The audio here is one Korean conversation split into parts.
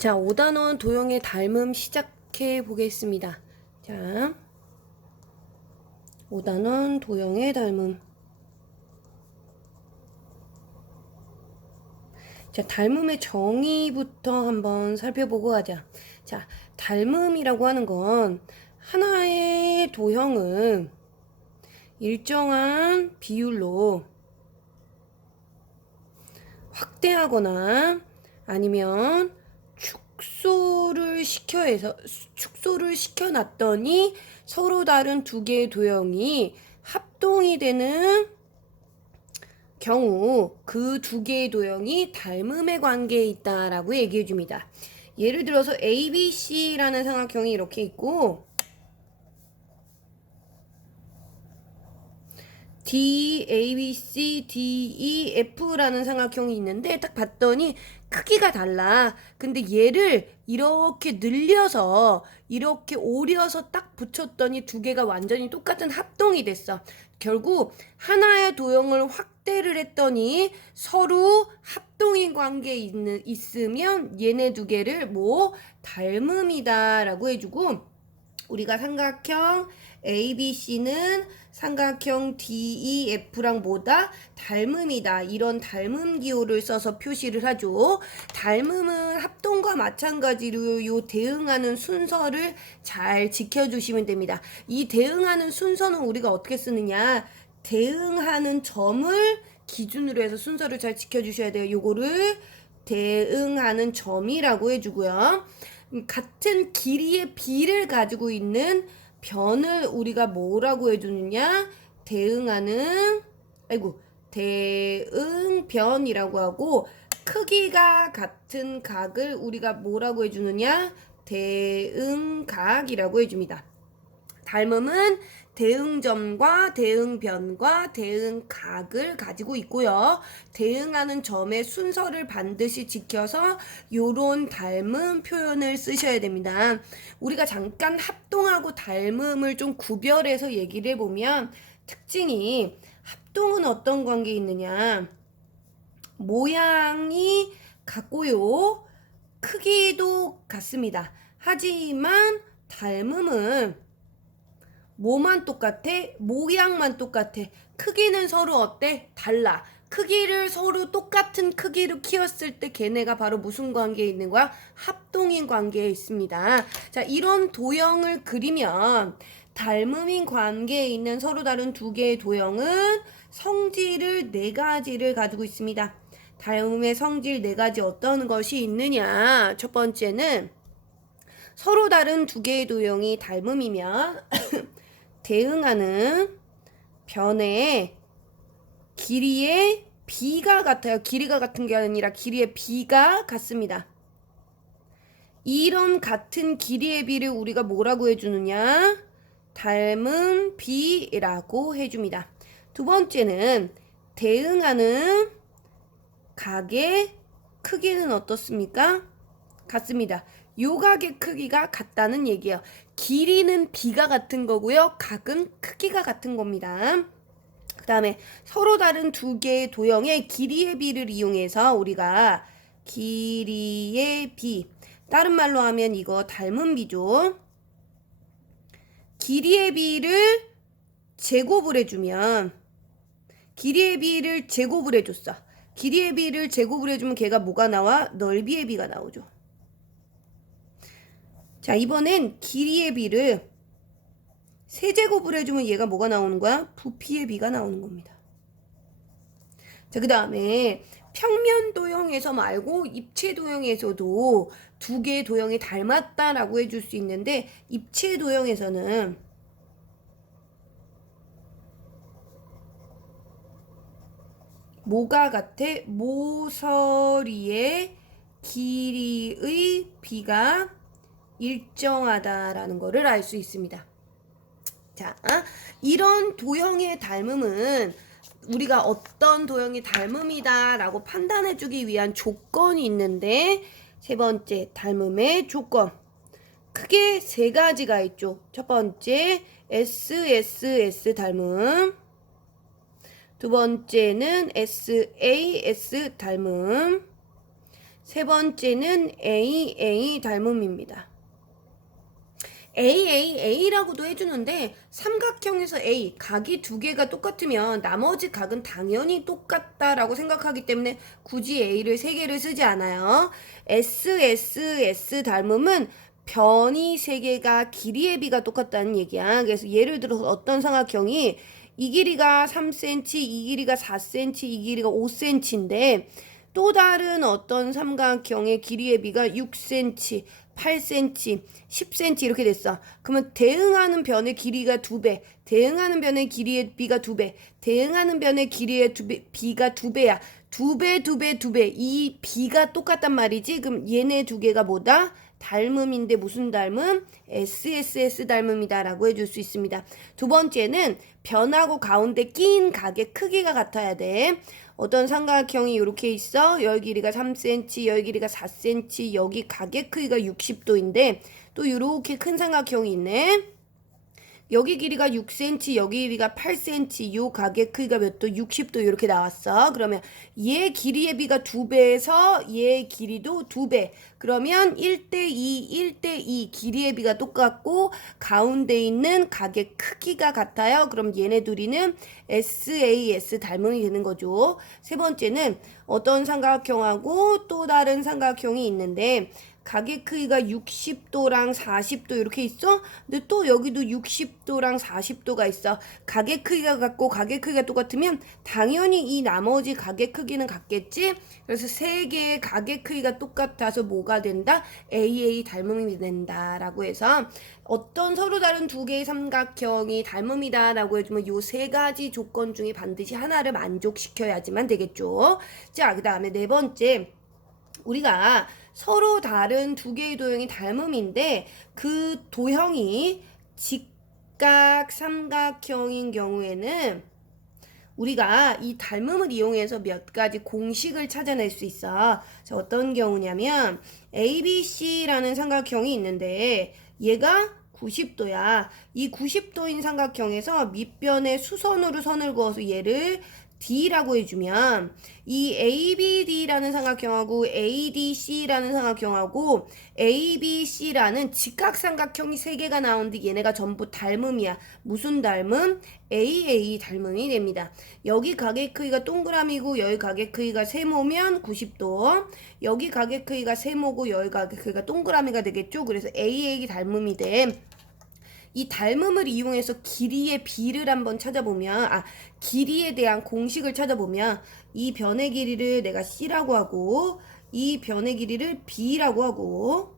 자, 5단원 도형의 닮음 시작해 보겠습니다. 자, 5단원 도형의 닮음. 자, 닮음의 정의부터 한번 살펴보고 가자. 자, 닮음이라고 하는 건 하나의 도형은 일정한 비율로 확대하거나 아니면 축소를 시켜놨더니 서로 다른 두 개의 도형이 합동이 되는 경우 그 두 개의 도형이 닮음의 관계에 있다라고 얘기해 줍니다. 예를 들어서 ABC라는 삼각형이 이렇게 있고 D, A, B, C, D, E, F라는 삼각형이 있는데 딱 봤더니 크기가 달라. 근데 얘를 이렇게 늘려서 이렇게 오려서 딱 붙였더니 두 개가 완전히 똑같은 합동이 됐어. 결국 하나의 도형을 확대를 했더니 서로 합동인 관계에 있으면 얘네 두 개를 뭐 닮음이다라고 해주고 우리가 삼각형 ABC는 삼각형 DEF랑 뭐다? 닮음이다. 이런 닮음 기호를 써서 표시를 하죠. 닮음은 합동과 마찬가지로 요 대응하는 순서를 잘 지켜주시면 됩니다. 이 대응하는 순서는 우리가 어떻게 쓰느냐? 대응하는 점을 기준으로 해서 순서를 잘 지켜주셔야 돼요. 요거를 대응하는 점이라고 해주고요. 같은 길이의 비를 가지고 있는 변을 우리가 뭐라고 해주느냐? 대응변이라고 하고 크기가 같은 각을 우리가 뭐라고 해주느냐? 대응각이라고 해줍니다. 닮음은 대응점과 대응변과 대응각을 가지고 있고요. 대응하는 점의 순서를 반드시 지켜서 요런 닮음 표현을 쓰셔야 됩니다. 우리가 잠깐 합동하고 닮음을 좀 구별해서 얘기를 해보면 특징이 합동은 어떤 관계에 있느냐? 모양이 같고요. 크기도 같습니다. 하지만 닮음은 뭐만 똑같아? 모양만 똑같아. 크기는 서로 어때? 달라. 크기를 서로 똑같은 크기로 키웠을 때 걔네가 바로 무슨 관계에 있는 거야? 합동인 관계에 있습니다. 자, 이런 도형을 그리면 닮음인 관계에 있는 서로 다른 두 개의 도형은 성질을 네 가지를 가지고 있습니다. 닮음의 성질 네 가지 어떤 것이 있느냐? 첫 번째는 서로 다른 두 개의 도형이 닮음이면 대응하는 변의 길이의 비가 같아요. 길이가 같은 게 아니라 길이의 비가 같습니다. 이런 같은 길이의 비를 우리가 뭐라고 해주느냐? 닮은 비라고 해줍니다. 두 번째는 대응하는 각의 크기는 어떻습니까? 같습니다. 요 각의 크기가 같다는 얘기예요. 길이는 비가 같은 거고요. 각은 크기가 같은 겁니다. 그 다음에 서로 다른 두 개의 도형의 길이의 비를 이용해서 우리가 길이의 비, 다른 말로 하면 이거 닮은 비죠. 길이의 비를 제곱을 해주면 길이의 비를 제곱을 해줬어. 길이의 비를 제곱을 해주면 걔가 뭐가 나와? 넓이의 비가 나오죠. 자, 이번엔 길이의 비를 세제곱을 해주면 얘가 뭐가 나오는 거야? 부피의 비가 나오는 겁니다. 자, 그 다음에 평면 도형에서 말고 입체 도형에서도 두 개의 도형이 닮았다라고 해줄 수 있는데 입체 도형에서는 뭐가 같아? 모서리의 길이의 비가 일정하다라는 것을 알 수 있습니다. 자, 이런 도형의 닮음은 우리가 어떤 도형이 닮음이다 라고 판단해주기 위한 조건이 있는데 세 번째 닮음의 조건 크게 세 가지가 있죠. 첫 번째 SSS 닮음, 두 번째는 SAS 닮음, 세 번째는 AA 닮음입니다. AAA라고도 해주는데 삼각형에서 A, 각이 두 개가 똑같으면 나머지 각은 당연히 똑같다라고 생각하기 때문에 굳이 A를 세 개를 쓰지 않아요. SSS 닮음은 변이 세 개가 길이의 비가 똑같다는 얘기야. 그래서 예를 들어서 어떤 삼각형이 이 길이가 3cm, 이 길이가 4cm, 이 길이가 5cm인데 또 다른 어떤 삼각형의 길이의 비가 6cm, 8cm, 10cm 이렇게 됐어. 그러면 대응하는 변의 길이가 2배, 대응하는 변의 길이의 비가 2배, 대응하는 변의 길이의 비가 2배야. 2배, 2배, 2배. 이 비가 똑같단 말이지. 그럼 얘네 두 개가 뭐다? 닮음인데 무슨 닮음? SSS 닮음이다 라고 해줄 수 있습니다. 두 번째는 변하고 가운데 끼인 각의 크기가 같아야 돼. 어떤 삼각형이 이렇게 있어. 열 길이가 3cm, 열 길이가 4cm, 여기 각의 크기가 60도인데 또 이렇게 큰 삼각형이 있네. 여기 길이가 6cm, 여기 길이가 8cm, 요 각의 크기가 몇 도? 60도 이렇게 나왔어. 그러면 얘 길이의 비가 2배에서 얘 길이도 2배. 그러면 1대2, 1대2 길이의 비가 똑같고 가운데 있는 각의 크기가 같아요. 그럼 얘네 둘이는 SAS 닮음이 되는 거죠. 세 번째는 어떤 삼각형하고 또 다른 삼각형이 있는데 각의 크기가 60도랑 40도 이렇게 있어? 근데 또 여기도 60도랑 40도가 있어. 각의 크기가 같고 각의 크기가 똑같으면 당연히 이 나머지 각의 크기는 같겠지? 그래서 세 개의 각의 크기가 똑같아서 뭐가 된다? AA 닮음이 된다라고 해서 어떤 서로 다른 두 개의 삼각형이 닮음이다라고 해주면 요 세 가지 조건 중에 반드시 하나를 만족시켜야지만 되겠죠. 자, 그 다음에 네 번째. 우리가 서로 다른 두 개의 도형이 닮음인데 그 도형이 직각 삼각형인 경우에는 우리가 이 닮음을 이용해서 몇 가지 공식을 찾아낼 수 있어. 자, 어떤 경우냐면 ABC라는 삼각형이 있는데 얘가 90도야. 이 90도인 삼각형에서 밑변에 수선으로 선을 그어서 얘를 D라고 해주면 이 ABD라는 삼각형하고 ADC라는 삼각형하고 ABC라는 직각삼각형이 3개가 나오는데 얘네가 전부 닮음이야. 무슨 닮음? AA 닮음이 됩니다. 여기 각의 크기가 동그라미고 여기 각의 크기가 세모면 90도, 여기 각의 크기가 세모고 여기 각의 크기가 동그라미가 되겠죠. 그래서 AA 닮음이 돼. 이 닮음을 이용해서 길이의 비를 한번 찾아보면 길이에 대한 공식을 찾아보면 이 변의 길이를 내가 C라고 하고 이 변의 길이를 B라고 하고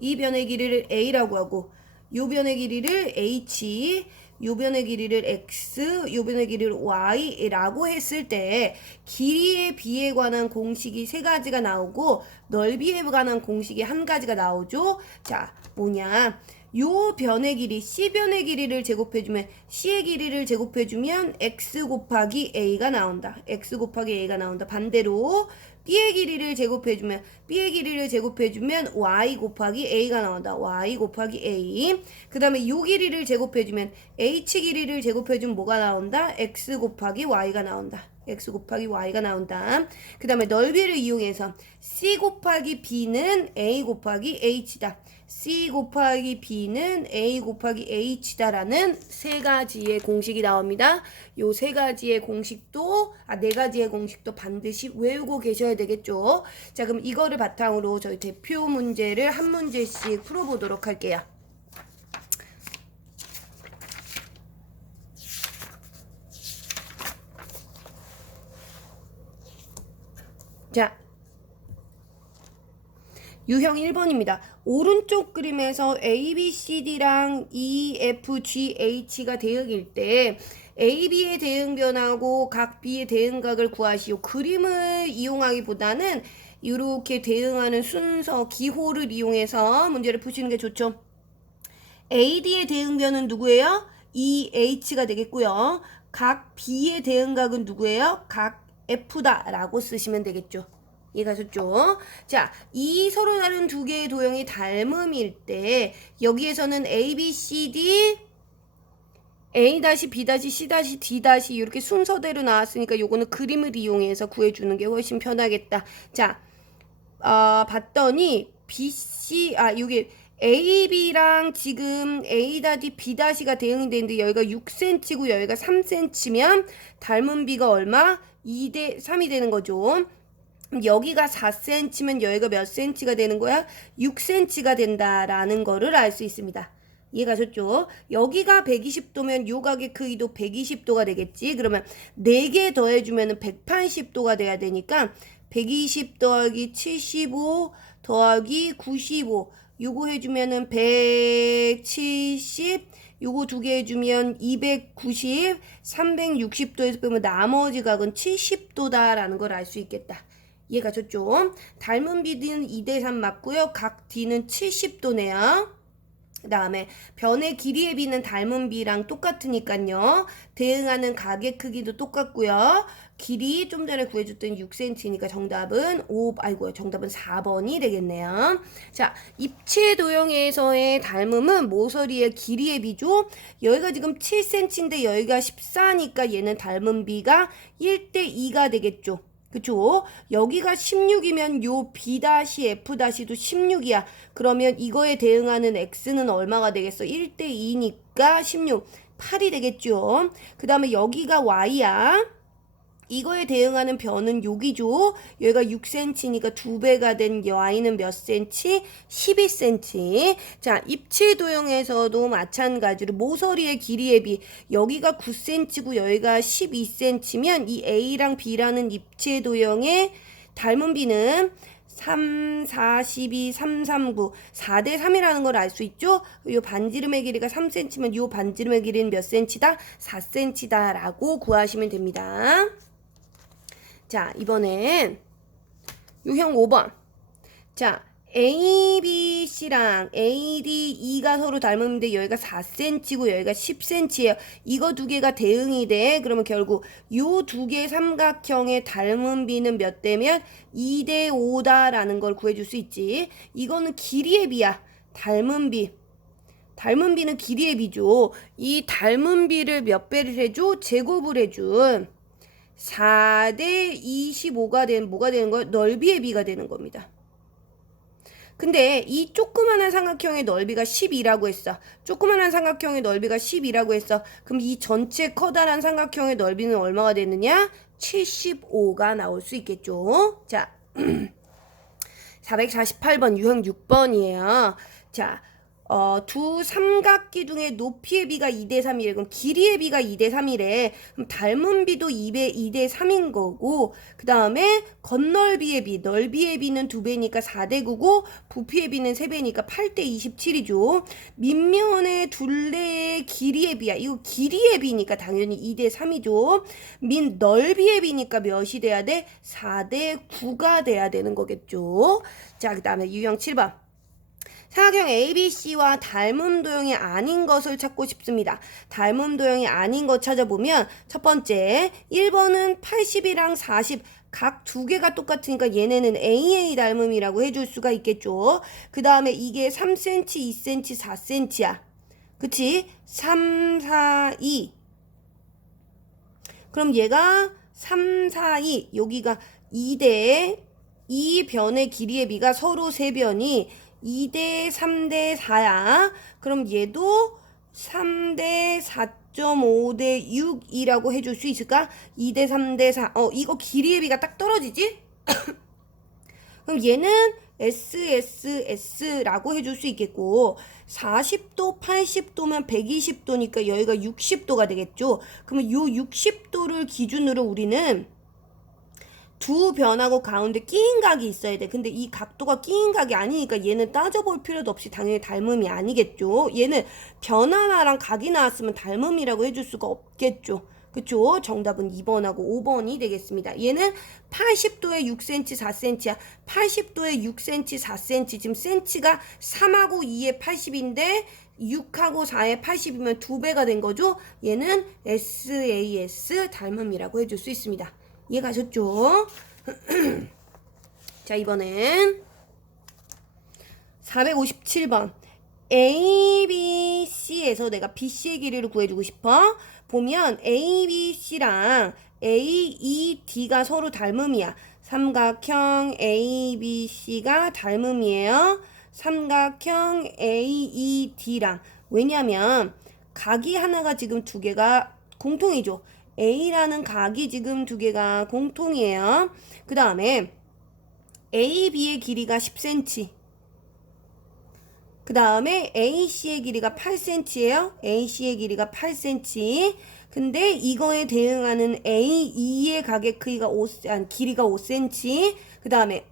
이 변의 길이를 A라고 하고 요 변의 길이를 H, 요 변의 길이를 X, 요 변의 길이를 Y라고 했을 때 길이의 비에 관한 공식이 3가지가 나오고 넓이에 관한 공식이 1가지가 나오죠. 자, 뭐냐? 요 변의 길이 C변의 길이를 제곱해주면 C의 길이를 제곱해주면 X 곱하기 A가 나온다. X 곱하기 A가 나온다. 반대로 B의 길이를 제곱해주면 B의 길이를 제곱해주면 Y 곱하기 A가 나온다. Y 곱하기 A. 그 다음에 요 길이를 제곱해주면 H 길이를 제곱해주면 뭐가 나온다? X 곱하기 Y가 나온다. X 곱하기 Y가 나온다. 그 다음에 넓이를 이용해서 C 곱하기 B는 A 곱하기 H다. C 곱하기 B는 A 곱하기 H다라는 3가지의 공식이 나옵니다. 요 3가지의 공식도, 4가지의 공식도 반드시 외우고 계셔야 되겠죠. 자, 그럼 이거를 바탕으로 저희 대표 문제를 한 문제씩 풀어보도록 할게요. 자, 유형 1번입니다. 오른쪽 그림에서 ABCD랑 EFGH가 대응일 때 AB의 대응변하고 각 B의 대응각을 구하시오. 그림을 이용하기보다는 이렇게 대응하는 순서, 기호를 이용해서 문제를 푸시는 게 좋죠. AD의 대응변은 누구예요? EH가 되겠고요. 각 B의 대응각은 누구예요? 각 F다라고 쓰시면 되겠죠. 이해가셨죠? 자, 이 서로 다른 두 개의 도형이 닮음일 때 여기에서는 A, B, C, D, A-, B-, C-, D- 이렇게 순서대로 나왔으니까 요거는 그림을 이용해서 구해주는 게 훨씬 편하겠다. 자, 봤더니 BC 여기 AB랑 지금 A 다디 B 다시가 대응이 되는데 여기가 6cm고 여기가 3cm면 닮은 비가 얼마? 2대 3이 되는 거죠. 그럼 여기가 4cm면 여기가 몇 cm가 되는 거야? 6cm가 된다라는 거를 알 수 있습니다. 이해가 셨죠? 여기가 120도면 요 각의 크기도 120도가 되겠지. 그러면 4개 더해주면 180도가 돼야 되니까 120 더하기 75 더하기 95 요거 해주면은 170 요거 2개 해주면 290 360도에서 빼면 나머지 각은 70도다라는 걸 알 수 있겠다. 이해가 셨죠? 닮은 비는 2대3 맞고요. 각 D는 70도네요. 그 다음에 변의 길이의 비는 닮은 비랑 똑같으니까요. 대응하는 각의 크기도 똑같고요. 길이 좀 전에 구해줬던 6cm니까 정답은 정답은 4번이 되겠네요. 자, 입체 도형에서의 닮음은 모서리의 길이의 비죠. 여기가 지금 7cm인데 여기가 14니까 얘는 닮은 비가 1대2가 되겠죠. 그쵸? 여기가 16이면 요 B-F'도 16이야. 그러면 이거에 대응하는 X는 얼마가 되겠어? 1대2니까 16. 8이 되겠죠? 그 다음에 여기가 Y야. 이거에 대응하는 변은 여기죠. 여기가 6cm니까 2배가 된 y는 몇 cm? 12cm. 자, 입체 도형에서도 마찬가지로 모서리의 길이의 비. 여기가 9cm고 여기가 12cm면 이 A랑 B라는 입체 도형의 닮은 비는 3, 4, 12, 3, 3, 9 4대 3이라는 걸 알 수 있죠? 요 반지름의 길이가 3cm면 요 반지름의 길이는 몇 cm다? 4cm다 라고 구하시면 됩니다. 자, 이번엔 유형 5번. 자, A, B, C랑 A, D, E가 서로 닮은데 여기가 4cm고 여기가 10cm예요. 이거 두 개가 대응이 돼. 그러면 결국 요 두 개 삼각형의 닮은 비는 몇 대면 2대 5다라는 걸 구해줄 수 있지. 이거는 길이의 비야. 닮은 비. 닮은 비는 길이의 비죠. 이 닮은 비를 몇 배를 해줘? 제곱을 해준 4대 25가 된 뭐가 되는 거예요? 넓이의 비가 되는 겁니다. 근데 이 조그만한 삼각형의 넓이가 12라고 했어. 조그만한 삼각형의 넓이가 12라고 했어. 그럼 이 전체 커다란 삼각형의 넓이는 얼마가 되느냐? 75가 나올 수 있겠죠. 자, 448번 유형 6번이에요. 자, 두 삼각기 중에 높이의 비가 2대 3이래. 그럼 길이의 비가 2대 3이래. 그럼 닮은 비도 2대 3인 거고, 그 다음에 겉넓이의 비, 넓이의 비는 2배니까 4대 9고, 부피의 비는 3배니까 8대 27이죠. 밑면의 둘레의 길이의 비야. 이거 길이의 비니까 당연히 2대 3이죠. 밑 넓이의 비니까 몇이 돼야 돼? 4대 9가 돼야 되는 거겠죠. 자, 그 다음에 유형 7번. 삼각형 ABC와 닮은 도형이 아닌 것을 찾고 싶습니다. 닮은 도형이 아닌 것 찾아보면 첫 번째 1번은 80이랑 40 각 두 개가 똑같으니까 얘네는 AA 닮음이라고 해줄 수가 있겠죠. 그 다음에 이게 3cm, 2cm, 4cm야. 그치? 3, 4, 2. 그럼 얘가 3, 4, 2. 여기가 2대 이 변의 길이의 비가 서로 세 변이 2대 3대 4야. 그럼 얘도 3대 4.5대 6이라고 해줄 수 있을까? 2대 3대 4. 이거 길이의 비가 딱 떨어지지? 그럼 얘는 SSS라고 해줄 수 있겠고 40도, 80도면 120도니까 여기가 60도가 되겠죠. 그러면 요 60도를 기준으로 우리는 두 변하고 가운데 끼인 각이 있어야 돼. 근데 이 각도가 끼인 각이 아니니까 얘는 따져볼 필요도 없이 당연히 닮음이 아니겠죠. 얘는 변 하나랑 각이 나왔으면 닮음이라고 해줄 수가 없겠죠. 그쵸? 정답은 2번하고 5번이 되겠습니다. 얘는 80도에 6cm, 4cm야. 80도에 6cm, 4cm. 지금 cm가 3하고 2에 80인데 6하고 4에 80이면 2배가 된 거죠. 얘는 SAS 닮음이라고 해줄 수 있습니다. 이해가셨죠? 자, 이번엔 457번 ABC에서 내가 BC의 길이를 구해주고 싶어. 보면 ABC랑 AED가 서로 닮음이야. 삼각형 ABC가 닮음이에요. 삼각형 AED랑. 왜냐면 각이 하나가 지금 두 개가 공통이죠. A라는 각이 지금 두 개가 공통이에요. 그 다음에 AB의 길이가 10cm. 그 다음에 AC의 길이가 8cm예요. AC의 길이가 8cm. 근데 이거에 대응하는 AE의 각의 길이가 5cm. 그 다음에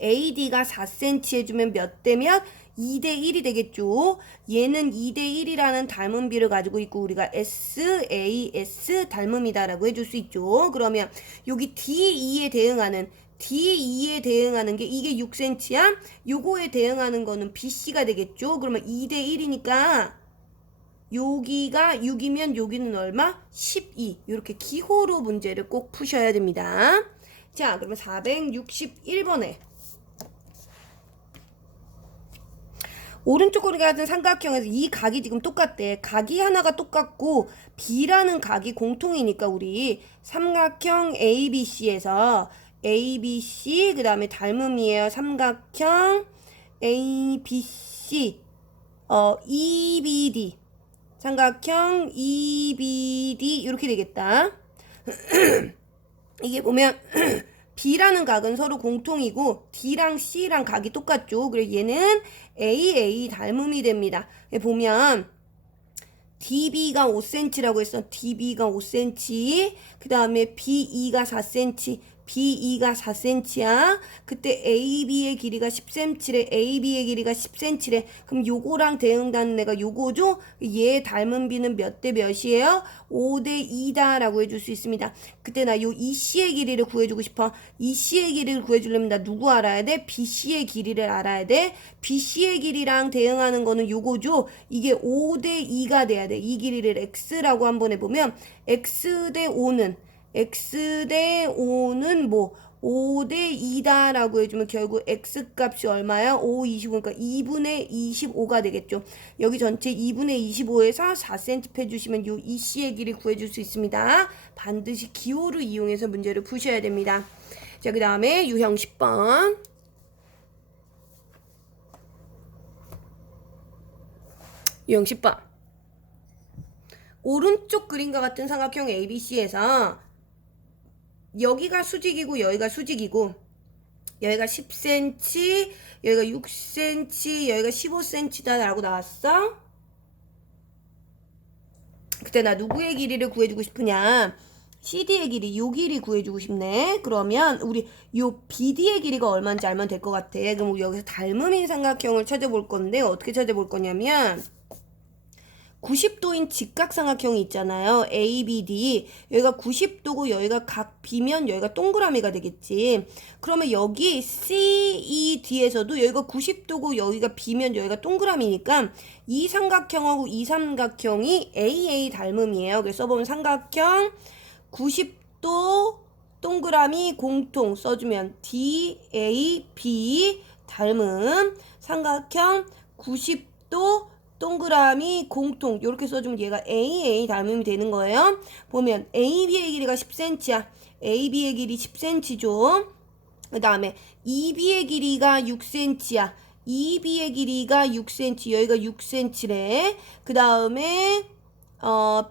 AD가 4cm 해주면 몇 대 몇? 2대 1이 되겠죠. 얘는 2대 1이라는 닮음비를 가지고 있고 우리가 SAS 닮음이다라고 해줄 수 있죠. 그러면 여기 D2에 대응하는 게 이게 6cm야. 요거에 대응하는 거는 BC가 되겠죠. 그러면 2대 1이니까 여기가 6이면 여기는 얼마? 12. 이렇게 기호로 문제를 꼭 푸셔야 됩니다. 자, 그러면 461번에 오른쪽 거리 같은 삼각형에서 이 각이 지금 똑같대. 각이 하나가 똑같고 B라는 각이 공통이니까 우리 삼각형 ABC에서 ABC 그 다음에 닮음이에요. 삼각형 ABC EBD 삼각형 EBD 이렇게 되겠다. 이게 보면 B라는 각은 서로 공통이고 D랑 C랑 각이 똑같죠. 그래서 얘는 AA 닮음이 됩니다. 보면 DB가 5cm라고 했어. DB가 5cm. 그 다음에 BE가 4cm. BE가 4cm야. 그때 AB의 길이가 10cm래. AB의 길이가 10cm래. 그럼 요거랑 대응하는 애가 요거죠? 얘 닮은 B는 몇 대 몇이에요? 5대 2다 라고 해줄 수 있습니다. 그때 나 요 EC의 길이를 구해주고 싶어. EC의 길이를 구해주려면 나 누구 알아야 돼? BC의 길이를 알아야 돼. BC의 길이랑 대응하는 거는 요거죠? 이게 5대 2가 돼야 돼. 이 길이를 X라고 한번 해보면 X 대 5는 뭐 5대 2다 라고 해주면 결국 X값이 얼마야? 5, 25, 그러니까 2분의 25가 되겠죠. 여기 전체 2분의 25에서 4cm 해주시면 요 EC의 길이 구해줄 수 있습니다. 반드시 기호를 이용해서 문제를 푸셔야 됩니다. 자, 그 다음에 유형 10번. 유형 10번. 오른쪽 그림과 같은 삼각형 ABC에서 여기가 수직이고 여기가 수직이고 여기가 10cm 여기가 6cm 여기가 15cm다 라고 나왔어. 그때 나 누구의 길이를 구해주고 싶으냐? CD의 길이, 요 길이 구해주고 싶네. 그러면 우리 요 BD의 길이가 얼마인지 알면 될 것 같아. 그럼 우리 여기서 닮음인 삼각형을 찾아볼 건데 어떻게 찾아볼 거냐면 90도인 직각삼각형이 있잖아요. ABD. 여기가 90도고 여기가 각 B면 여기가 동그라미가 되겠지. 그러면 여기 CED에서도 여기가 90도고 여기가 B면 여기가 동그라미니까 이 삼각형하고 이 삼각형이 AA 닮음이에요. 그래서 써보면 삼각형 90도 동그라미 공통 써주면 DAB 닮음 삼각형 90도 동그라미 공통 이렇게 써주면 얘가 AA 닮음이 되는 거예요. 보면 AB의 길이가 10cm야. AB의 길이 10cm죠. 그 다음에 EB의 길이가 6cm야. EB의 길이가 6cm. 여기가 6cm래. 그 다음에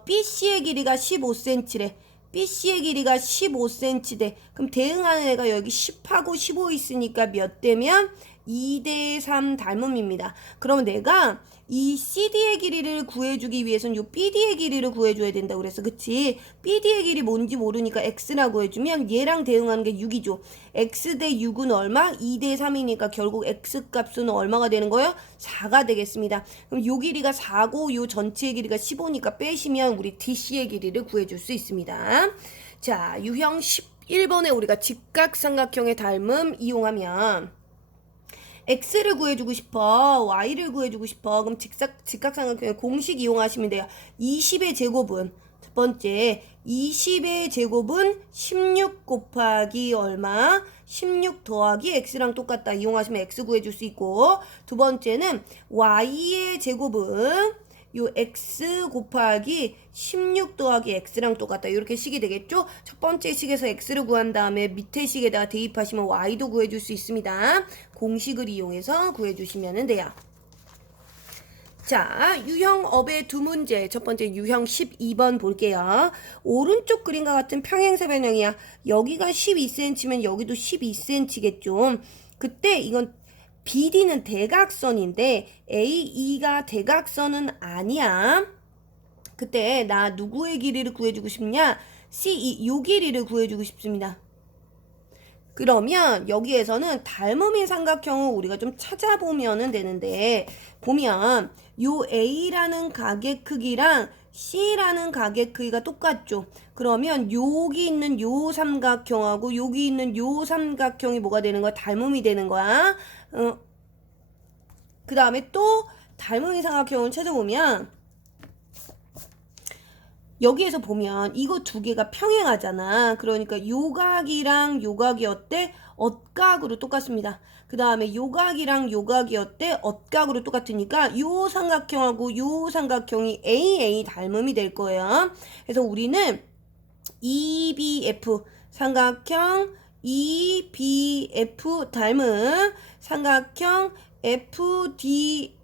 BC의 길이가 15cm래. BC의 길이가 15cm대. 그럼 대응하는 애가 여기 10하고 15 있으니까 몇 대면 2대 3 닮음입니다. 그러면 내가 이 CD의 길이를 구해주기 위해서는 요 BD의 길이를 구해줘야 된다고 그랬어. 그치? BD의 길이 뭔지 모르니까 X라고 해주면 얘랑 대응하는 게 6이죠. X 대 6은 얼마? 2대 3이니까 결국 X값은 얼마가 되는 거예요? 4가 되겠습니다. 그럼 요 길이가 4고 요 전체의 길이가 15니까 빼시면 우리 DC의 길이를 구해줄 수 있습니다. 자, 유형 11번에 우리가 직각삼각형의 닮음 이용하면 X를 구해주고 싶어. Y를 구해주고 싶어. 그럼 직각삼각형의 공식 이용하시면 돼요. 20의 제곱은 첫 번째 20의 제곱은 16 곱하기 얼마? 16 더하기 X랑 똑같다. 이용하시면 X 구해줄 수 있고 두 번째는 Y의 제곱은 요 x 곱하기 16 더하기 x랑 똑같다. 이렇게 식이 되겠죠? 첫 번째 식에서 x를 구한 다음에 밑에 식에다가 대입하시면 y도 구해줄 수 있습니다. 공식을 이용해서 구해주시면 돼요. 자, 유형업의 두 문제. 첫 번째 유형 12번 볼게요. 오른쪽 그림과 같은 평행사 변형이야. 여기가 12cm면 여기도 12cm겠죠. 그때 이건 BD는 대각선인데 AE가 대각선은 아니야. 그때 나 누구의 길이를 구해주고 싶냐? CE 요 길이를 구해주고 싶습니다. 그러면 여기에서는 닮음인 삼각형을 우리가 좀 찾아보면 되는데, 보면 요 A라는 가게 크기랑 C라는 가게 크기가 똑같죠. 그러면 여기 있는 요 삼각형하고 여기 있는 요 삼각형이 뭐가 되는 거야? 닮음이 되는 거야. 그 다음에 또 닮음인 삼각형을 찾아보면 여기에서 보면 이거 두 개가 평행하잖아. 그러니까 요각이랑 요각이 어때? 엇각으로 똑같습니다. 그 다음에 요각이랑 요각이 어때? 엇각으로 똑같으니까 요 삼각형하고 요 삼각형이 AA 닮음이 될 거예요. 그래서 우리는 EBF 삼각형 EBF 닮음 삼각형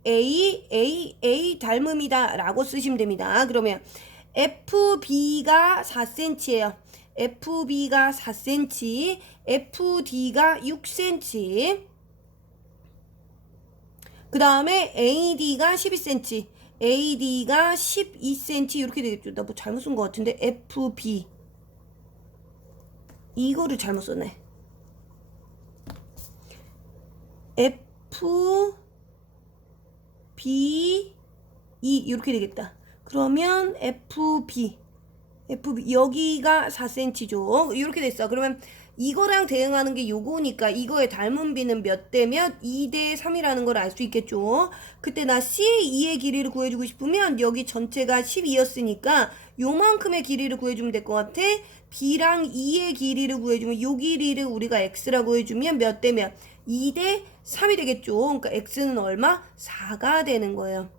FDAAA 닮음이다 라고 쓰시면 됩니다. 그러면 FB가 4cm예요. FB가 4cm, FD가 6cm. 그 다음에 AD가 12cm, AD가 12cm 이렇게 되겠죠. 나 뭐 잘못 쓴 것 같은데 FB 이거를 잘못 썼네. FB 이렇게 되겠다. 그러면 FB 여기가 4cm죠. 이렇게 됐어. 그러면 이거랑 대응하는 게 요거니까 이거의 닮은 비는 몇 대 몇? 2대 3이라는 걸 알 수 있겠죠. 그때 나 C의 2의 길이를 구해주고 싶으면 여기 전체가 12였으니까 요만큼의 길이를 구해주면 될 것 같아. B랑 2의 길이를 구해주면 요 길이를 우리가 X라고 해주면 몇 대 몇? 2대 3이 되겠죠. 그러니까 X는 얼마? 4가 되는 거예요.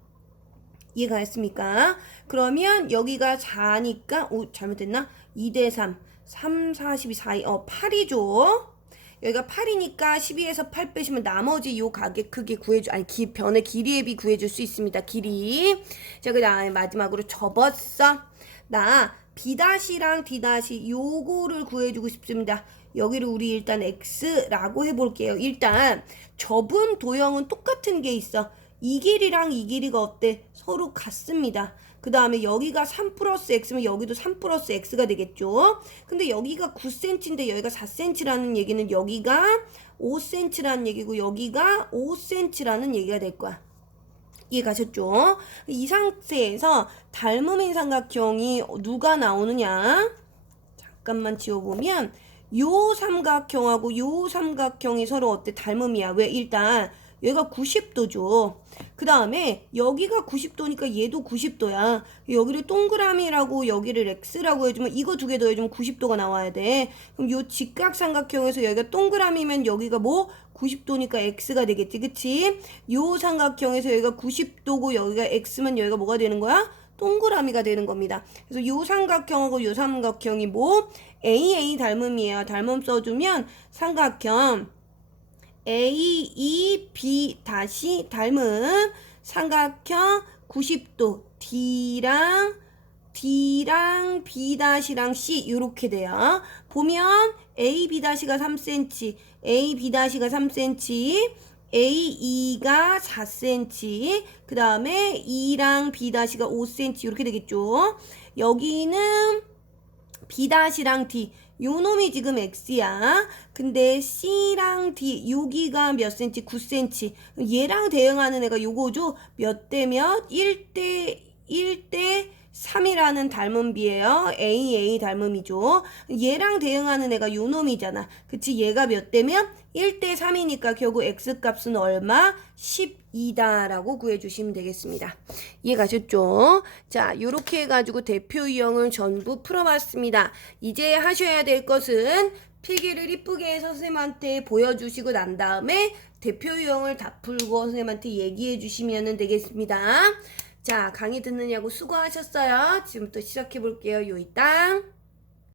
이해가 됐습니까? 그러면 여기가 4니까 잘못됐나? 2대 3 3, 4, 12, 4, 8이죠. 여기가 8이니까 12에서 8 빼시면 나머지 요 가게 크기 구해주 아니 변의 길이에 비 구해줄 수 있습니다. 길이. 자, 그 다음에 마지막으로 접었어. 나 B-랑 D- 요거를 구해주고 싶습니다. 여기를 우리 일단 X라고 해볼게요. 일단 접은 도형은 똑같은 게 있어. 이 길이랑 이 길이가 어때? 서로 같습니다. 그 다음에 여기가 3 플러스 X면 여기도 3 플러스 X가 되겠죠. 근데 여기가 9cm인데 여기가 4cm라는 얘기는 여기가 5cm라는 얘기고 여기가 5cm라는 얘기가 될 거야. 이해가셨죠? 이 상태에서 닮음인 삼각형이 누가 나오느냐? 잠깐만 지워보면 요 삼각형하고 요 삼각형이 서로 어때? 닮음이야. 왜? 일단 여기가 90도죠. 그 다음에 여기가 90도니까 얘도 90도야. 여기를 동그라미라고 여기를 X라고 해주면 이거 두 개 더해주면 90도가 나와야 돼. 그럼 요 직각삼각형에서 여기가 동그라미면 여기가 뭐? 90도니까 X가 되겠지. 그치? 요 삼각형에서 여기가 90도고 여기가 X면 여기가 뭐가 되는 거야? 동그라미가 되는 겁니다. 그래서 요 삼각형하고 요 삼각형이 뭐? AA 닮음이에요. 닮음 써주면 삼각형 AEB 다시 닮은 삼각형 90도 D랑 B-랑 C 이렇게 돼요. 보면 AB-가 3cm, AB-가 3cm, AE가 4cm, 그 다음에 E랑 B-가 5cm 이렇게 되겠죠. 여기는 B-랑 D 요 놈이 지금 X야. 근데 C랑 D 여기가 몇 cm? 9cm. 얘랑 대응하는 애가 요거죠. 몇 대 몇? 1대 3이라는 닮음비예요. AA 닮음이죠. 얘랑 대응하는 애가 요 놈이잖아. 그치? 얘가 몇 대 몇? 1대 3이니까 결국 X값은 얼마? 12다라고 구해주시면 되겠습니다. 이해가셨죠? 자, 요렇게 해가지고 대표 유형을 전부 풀어봤습니다. 이제 하셔야 될 것은 필기를 이쁘게 해서 선생님한테 보여주시고 난 다음에 대표 유형을 다 풀고 선생님한테 얘기해 주시면 되겠습니다. 자, 자, 강의 듣느냐고 수고하셨어요. 지금부터 시작해 볼게요. 요이땅.